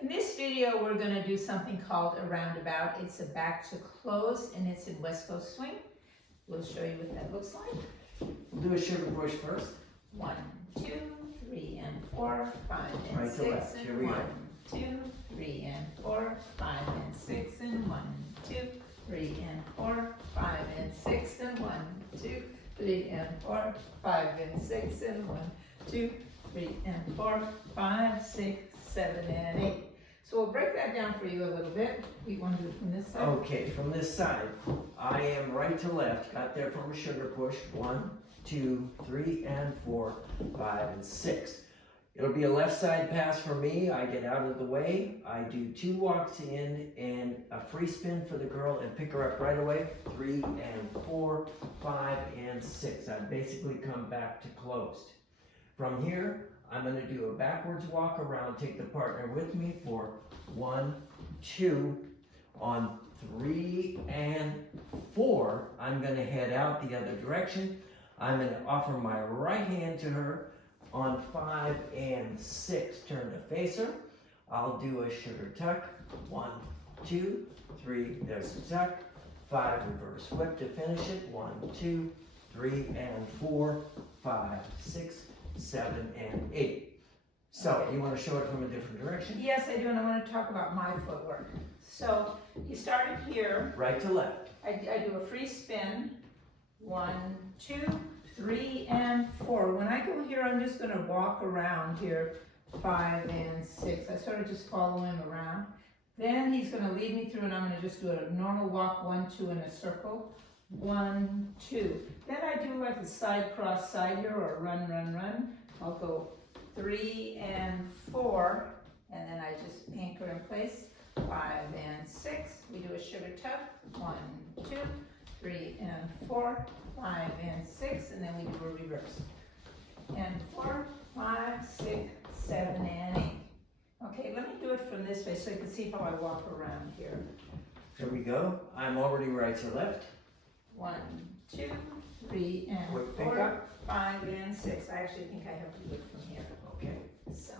In this video, we're going to do something called a roundabout. It's a back to close, and it's in West Coast swing. We'll show you what that looks like. We'll do a sugar push first. 1, 2, 3, and 4, 5, and Right to 6, left. Here we and go. 1, 2, 3, and 4, 5, and 6, and 1, 2, 3, and 4, 5, and 6, and 1, 2, 3, and 4, 5, and 6, and 1, 2, 3, and 4, 5, 6, 7, and 8. So we'll break that down for you a little bit. We want to do it from this side. Okay, from this side, I am right to left. Got there from a sugar push. 1, 2, 3, and 4, 5, and 6. It'll be a left side pass for me. I get out of the way. I do 2 walks in and a free spin for the girl and pick her up right away. 3 and 4, 5, and 6. I basically come back to closed. From here, I'm going to do a backwards walk around, take the partner with me for 1, 2, on 3 and 4, I'm going to head out the other direction. I'm going to offer my right hand to her on 5 and 6, turn to face her. I'll do a sugar tuck, 1, 2, 3, there's the tuck, 5, reverse whip to finish it, 1, 2, 3, and 4, 5, 6, 7, and 8. So, you want to show it from a different direction? Yes, I do, and I want to talk about my footwork. So, you started here. Right to left. I do a free spin. 1, 2, 3, and 4. When I go here, I'm just going to walk around here. 5 and 6. I sort of just follow him around. Then he's going to lead me through, and I'm going to just do a normal walk, 1, 2 in a circle. 1, 2. Then I do like a side cross side here, or run, run, run. I'll go 3 and 4, and then I just anchor in place. 5 and 6. We do a sugar tuck. 1, 2, 3 and 4, 5 and 6, and then we do a reverse. And 4, 5, 6, 7, and 8. Okay, let me do it from this way so you can see how I walk around here. Here we go. I'm already right to left. 1, 2, 3, and Quick pick 4, up. 5, and 6. I actually think I have to do it from here. Okay. So,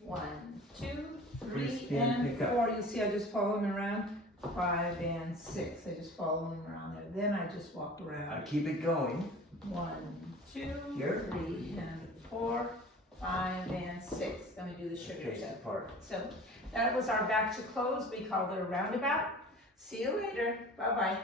1, 2, Free 3, spin, and pick up. 4. You see I just follow him around. 5 and 6. I just follow him around there. Then I just walk I around. keep it going. 1, 2, Here. 3, and 4, 5, and 6. Then we do the sugar Face tuck. apart. So that was our back to close. We called it a roundabout. See you later. Bye-bye.